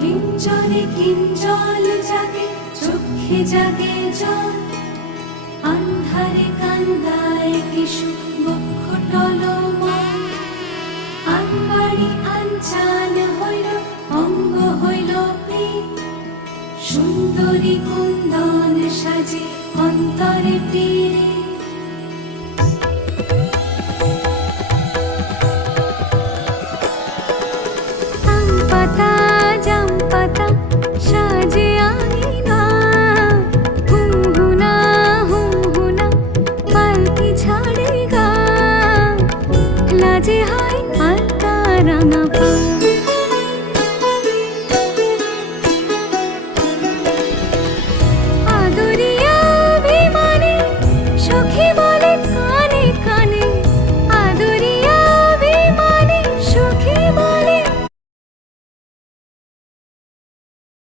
কিঞ্জলে কিঞ্জল জাগে, চোখে জাগে জল, আন্ধারে কান্দায় কিশু বক্ষ টলমল। আনবাড়ি আনচান হইল, অঙ্গ হইল পীত, সুন্দরী কুন্দন সাজে অন্তরে পীড়িত। পাতা